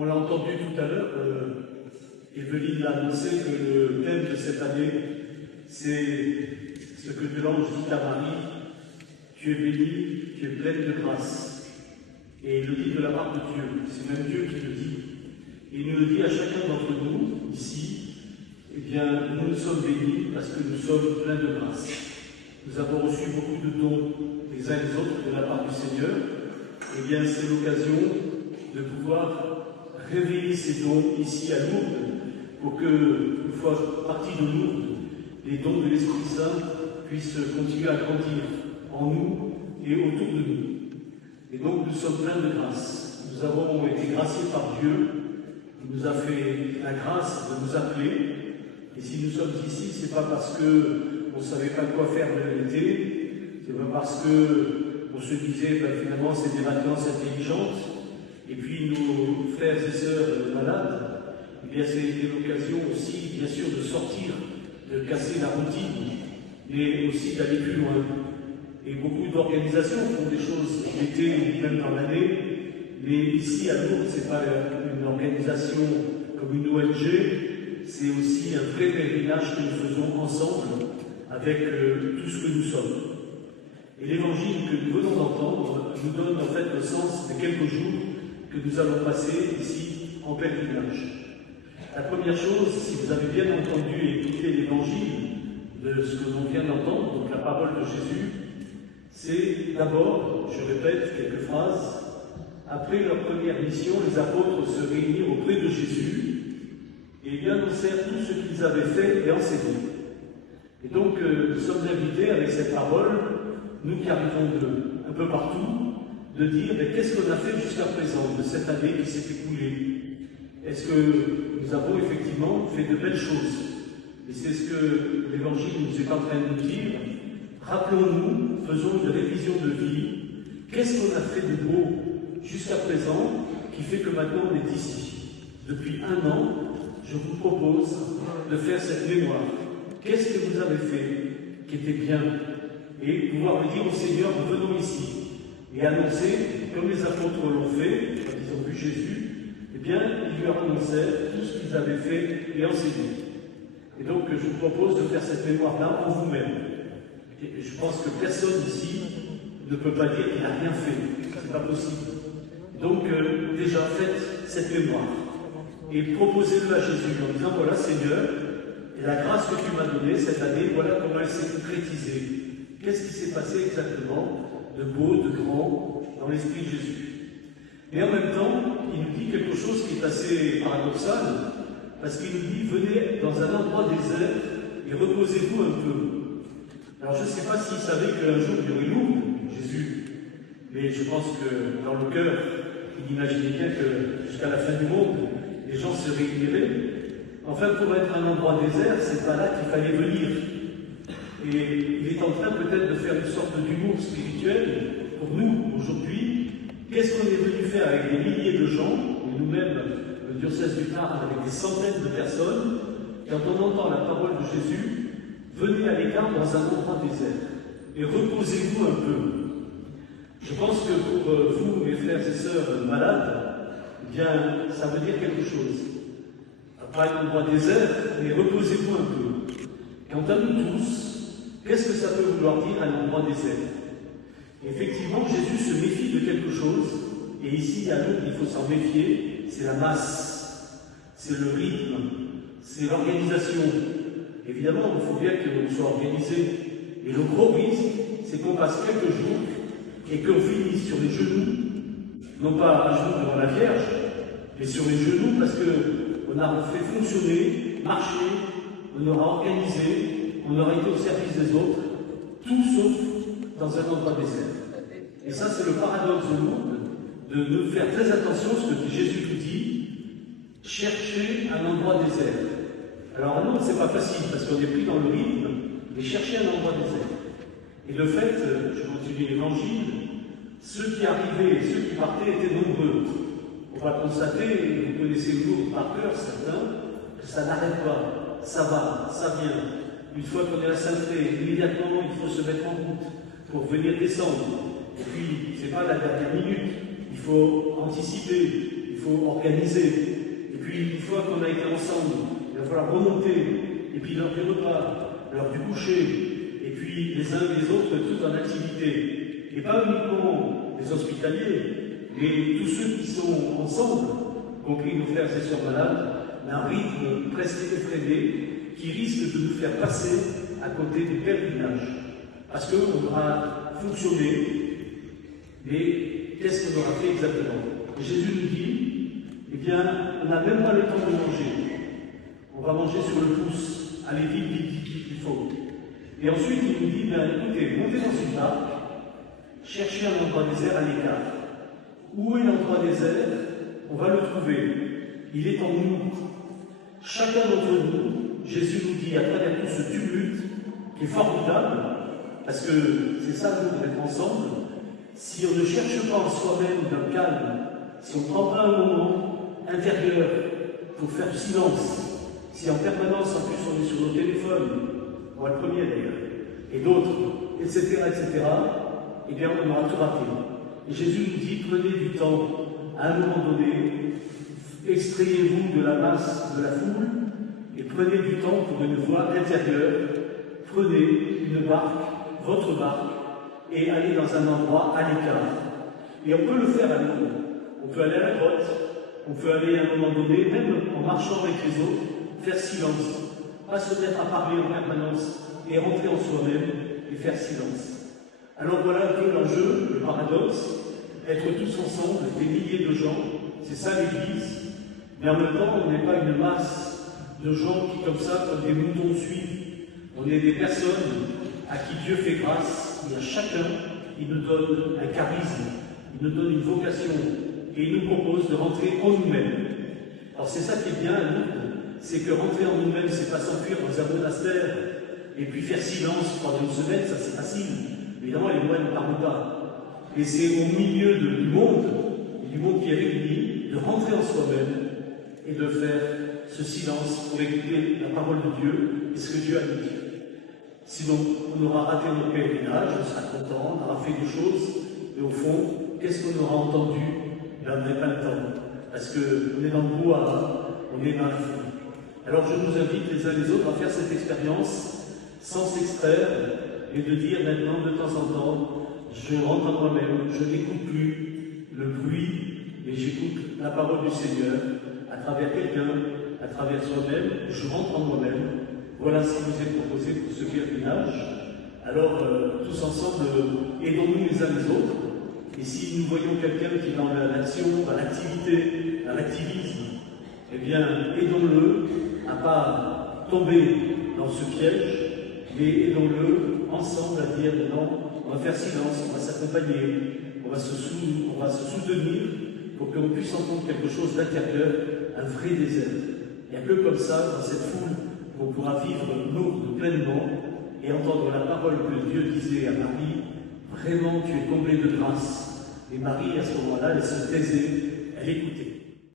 On l'a entendu tout à l'heure, Evelyne l'a annoncé que le thème de cette année, c'est ce que l'ange dit à Marie, tu es bénie, tu es pleine de grâce. Et il le dit de la part de Dieu, c'est même Dieu qui le dit. Et il nous le dit à chacun d'entre nous, ici, eh bien, nous sommes bénis parce que nous sommes pleins de grâce. Nous avons reçu beaucoup de dons les uns et les autres de la part du Seigneur. Eh bien, c'est l'occasion de pouvoir réveiller ces dons ici à Lourdes pour que, une fois partis de Lourdes, les dons de l'Esprit Saint puissent continuer à grandir en nous et autour de nous. Et donc, nous sommes pleins de grâce. Nous avons été graciés par Dieu. Il nous a fait la grâce de nous appeler. Et si nous sommes ici, ce n'est pas parce qu'on ne savait pas quoi faire de l'été, c'est pas parce qu'on se disait, finalement, c'est des vacances intelligentes, et puis nos frères et sœurs malades, eh bien, c'est l'occasion aussi, bien sûr, de sortir, de casser la routine, mais aussi d'aller plus loin. Et beaucoup d'organisations font des choses l'été ou même dans l'année, mais ici à Lourdes, ce n'est pas une organisation comme une ONG, c'est aussi un vrai pèlerinage que nous faisons ensemble avec tout ce que nous sommes. Et l'évangile que nous venons d'entendre nous donne en fait le sens des quelques jours que nous allons passer ici en pèlerinage. La première chose, si vous avez bien entendu et écouté l'évangile de ce que l'on vient d'entendre, donc la parole de Jésus, c'est d'abord, je répète quelques phrases, après leur première mission, les apôtres se réunirent auprès de Jésus et lui annoncèrent tout ce qu'ils avaient fait et enseigné. Et donc, nous sommes invités avec cette parole, nous qui arrivons un peu partout, de dire qu'est-ce qu'on a fait jusqu'à présent de cette année qui s'est écoulée. Est-ce que nous avons effectivement fait de belles choses? Et c'est ce que l'Évangile nous est en train de dire. Rappelons-nous, faisons une révision de vie. Qu'est-ce qu'on a fait de beau jusqu'à présent qui fait que maintenant on est ici? Depuis 1 an, je vous propose de faire cette mémoire. Qu'est-ce que vous avez fait qui était bien? Et pouvoir le dire au Seigneur, nous venons ici. Et annoncer, comme les apôtres l'ont fait, quand ils ont vu Jésus, eh bien, ils lui annoncèrent tout ce qu'ils avaient fait et enseigné. Et donc, je vous propose de faire cette mémoire-là en vous-même. Et je pense que personne ici ne peut pas dire qu'il n'a rien fait. C'est pas possible. Donc, déjà, faites cette mémoire. Et proposez-le à Jésus en disant, voilà Seigneur, et la grâce que tu m'as donnée cette année, voilà comment elle s'est concrétisée. Qu'est-ce qui s'est passé exactement de beau, de grand, dans l'Esprit de Jésus? Et en même temps, il nous dit quelque chose qui est assez paradoxal, parce qu'il nous dit, venez dans un endroit désert et reposez-vous un peu. Alors je ne sais pas s'il savait qu'un jour il y aurait Lourdes, Jésus, mais je pense que dans le cœur, il imaginait bien que jusqu'à la fin du monde, les gens se réuniraient. Enfin, pour être un endroit désert, c'est pas là qu'il fallait venir. Et il est en train peut-être de faire une sorte d'humour spirituel pour nous aujourd'hui. Qu'est-ce qu'on est venu faire avec des milliers de gens, et nous-mêmes, le diocèse du Tarn, avec des centaines de personnes, quand on entend la parole de Jésus, venez à l'écart dans un endroit désert et reposez-vous un peu. Je pense que pour vous, mes frères et sœurs malades, eh bien, ça veut dire quelque chose. Pas un endroit désert, mais reposez-vous un peu. Quant à nous tous, qu'est-ce que ça peut vouloir dire un endroit désert? Effectivement, Jésus se méfie de quelque chose, et ici, à Lourdes, il faut s'en méfier, c'est la masse, c'est le rythme, c'est l'organisation. Évidemment, il faut bien qu'on soit organisé. Et le gros risque, c'est qu'on passe quelques jours et qu'on finisse sur les genoux, non pas à genoux devant la Vierge, mais sur les genoux parce qu'on a fait fonctionner, marcher, on aura organisé, on aura été au service des autres, tout sauf dans un endroit désert. Et ça, c'est le paradoxe de Lourdes, de faire très attention à ce que Jésus nous dit, chercher un endroit désert. Alors à Lourdes, c'est pas facile, parce qu'on est pris dans le rythme, mais chercher un endroit désert. Et le fait, je continue l'évangile, ceux qui arrivaient et ceux qui partaient étaient nombreux. On va constater, et vous connaissez Lourdes par cœur, certains, que ça n'arrête pas, ça va, ça vient. Une fois qu'on est à Saint-Fré, immédiatement il faut se mettre en route pour venir descendre. Et puis, c'est pas la dernière minute, il faut anticiper, il faut organiser. Et puis, une fois qu'on a été ensemble, il va falloir remonter. Et puis, l'heure du repas, l'heure du coucher. Et puis, les uns et les autres, tout en activité. Et pas uniquement les hospitaliers, mais tous ceux qui sont ensemble, compris nos frères et sœurs malades, d'un rythme presque effréné qui risque de nous faire passer à côté du pèlerinage. Parce qu'on aura fonctionné, mais qu'est-ce qu'on aura fait exactement? Et Jésus nous dit, eh bien, on n'a même pas le temps de manger. On va manger sur le pouce. Allez vite, il faut. Et ensuite, il nous dit, bien écoutez, montez dans une barque, cherchez un endroit désert à l'écart. Où est l'endroit désert? On va le trouver. Il est en nous. Chacun d'entre nous, Jésus nous dit à travers tout ce tumulte, qui est formidable, parce que c'est ça nous d'être ensemble, si on ne cherche pas en soi-même d'un calme, si on ne prend pas un moment intérieur pour faire silence, si en permanence en plus on est sur nos téléphones, moi le premier d'ailleurs, et d'autres, etc., eh bien on aura tout raté. Et Jésus nous dit, prenez du temps, à un moment donné, extrayez-vous de la masse de la foule, et prenez du temps pour une voie intérieure, prenez une barque, votre barque, et allez dans un endroit à l'écart. Et on peut le faire à nouveau. On peut aller à la grotte, on peut aller à un moment donné, même en marchant avec les autres, faire silence. Pas se mettre à parler en permanence et rentrer en soi-même et faire silence. Alors voilà un peu l'enjeu, le paradoxe, être tous ensemble, des milliers de gens, c'est ça l'Église, mais en même temps on n'est pas une masse de gens qui comme ça, comme des moutons suivent. On est des personnes à qui Dieu fait grâce, et à chacun, il nous donne un charisme, il nous donne une vocation, et il nous propose de rentrer en nous-mêmes. Alors c'est ça qui est bien à nous, c'est que rentrer en nous-mêmes, c'est pas s'enfuir dans un monastère, et puis faire silence pendant une semaine, ça c'est facile. Évidemment, les moines ne parlent pas. Et c'est au milieu du monde qui est réuni, de rentrer en soi-même, et de faire ce silence pour écouter la parole de Dieu, et ce que Dieu a dit. Sinon, on aura raté notre pèlerinage, on sera content, on aura fait des choses, et au fond, qu'est-ce qu'on aura entendu? Ben, on n'a pas le temps, parce qu'on est dans le brouhaha, on est dans la foule. Alors je vous invite les uns les autres à faire cette expérience sans s'extraire, et de dire maintenant, de temps en temps, je rentre en moi-même, je n'écoute plus le bruit, mais j'écoute la parole du Seigneur, à travers quelqu'un, à travers soi-même, je rentre en moi-même. Voilà ce qui nous est proposé pour ce pèlerinage. Alors, tous ensemble, aidons-nous les uns les autres. Et si nous voyons quelqu'un qui est dans l'action, dans l'activité, dans l'activisme, eh bien, aidons-le à ne pas tomber dans ce piège, mais aidons-le ensemble à dire non, on va faire silence, on va s'accompagner, on va se soutenir pour qu'on puisse entendre quelque chose d'intérieur, un vrai désert. Il n'y a que comme ça, dans cette foule, qu'on pourra vivre nous pleinement et entendre la parole que Dieu disait à Marie, vraiment tu es comblée de grâce. Et Marie, à ce moment-là, elle se taisait, elle écoutait.